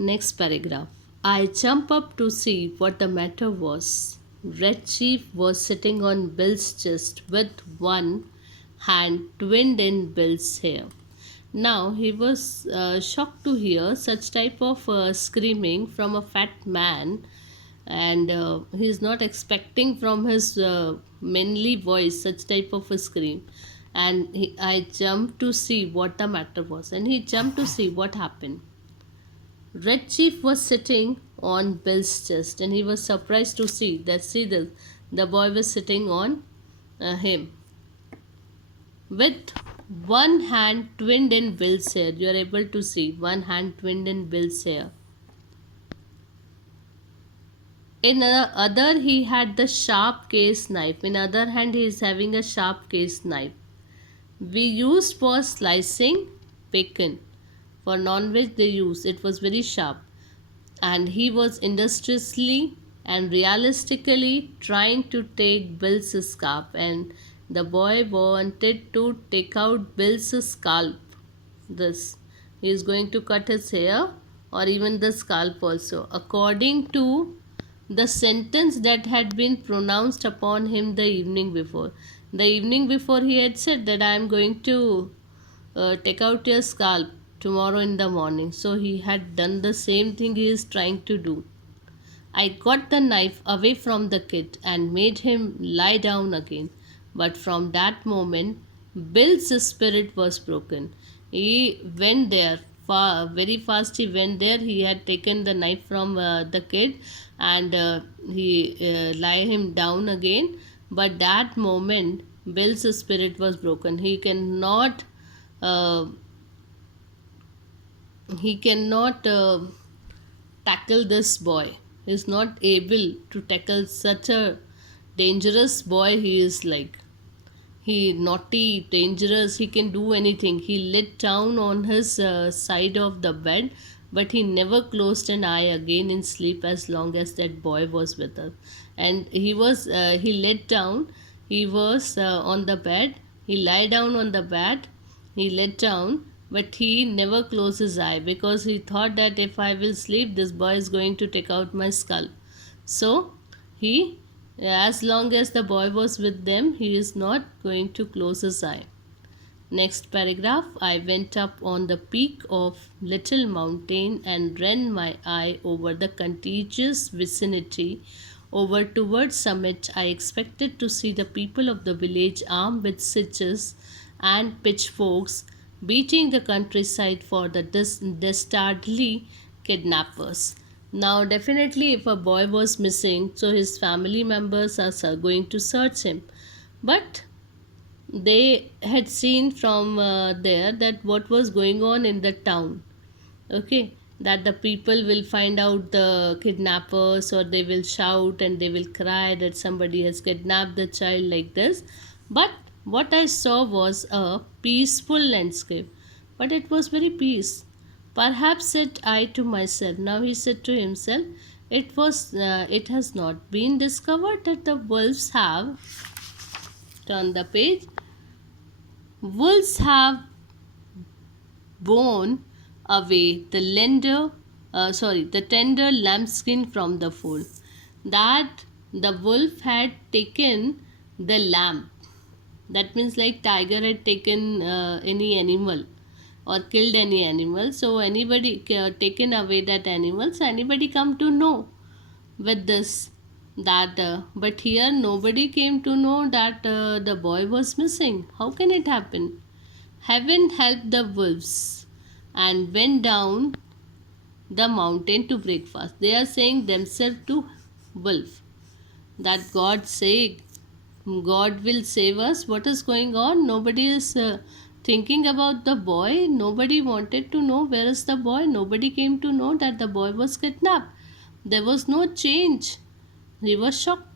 Next paragraph. I jump up to see what the matter was. Red Chief was sitting on Bill's chest with one hand twinned in Bill's hair. Now he was shocked to hear such type of screaming from a fat man, and he is not expecting from his manly voice such type of a scream. And I jumped to see what the matter was, and he jumped to see what happened. Red Chief was sitting on Bill's chest, and he was surprised to see this. The boy was sitting on him with one hand twinned in Bill's hair. You are able to see one hand twinned in Bill's hair. In the other, he had the sharp case knife. In other hand, he is having a sharp case knife. We used for slicing bacon. For non-veg they use. It was very sharp. And he was industriously and realistically trying to take Bill's scalp, and the boy wanted to take out Bill's scalp. This, he is going to cut his hair or even the scalp also, according to the sentence that had been pronounced upon him the evening before. The evening before he had said that I am going to take out your scalp tomorrow in the morning. So he had done the same thing he is trying to do. I got the knife away from the kid and made him lie down again. But from that moment, Bill's spirit was broken. He went there very fast. He went there. He had taken the knife from the kid, and he lie him down again. But that moment, Bill's spirit was broken. Uh, he cannot tackle this boy. He is not able to tackle such a dangerous boy. He is like, he naughty, dangerous, he can do anything. He lit down on his side of the bed, but he never closed an eye again in sleep as long as that boy was with us. And he lit down, he was on the bed, he lie down on the bed, he lit down, but he never closed his eye because he thought that if I will sleep, this boy is going to take out my skull. So he, as long as the boy was with them, he is not going to close his eye. Next paragraph. I went up on the peak of little mountain and ran my eye over the contiguous vicinity. Over towards summit, I expected to see the people of the village armed with scythes and pitchforks, beating the countryside for the dastardly kidnappers. Now, definitely, if a boy was missing, so his family members are going to search him. But they had seen from there that what was going on in the town. Okay, that the people will find out the kidnappers, or they will shout and they will cry that somebody has kidnapped the child, like this. But what I saw was a peaceful landscape, but it was very peace. Perhaps, said I to myself. Now he said to himself, it has not been discovered that the wolves have, turn the page, wolves have borne away the tender lambskin from the fold. That the wolf had taken the lamb. That means like tiger had taken any animal or killed any animal. So anybody taken away that animal. So anybody come to know with this that but here nobody came to know that the boy was missing. How can it happen? Heaven helped the wolves and went down the mountain to breakfast. They are saying themselves to wolf that God will save us. What is going on? Nobody is thinking about the boy. Nobody wanted to know where is the boy. Nobody came to know that the boy was kidnapped. There was no change. He was shocked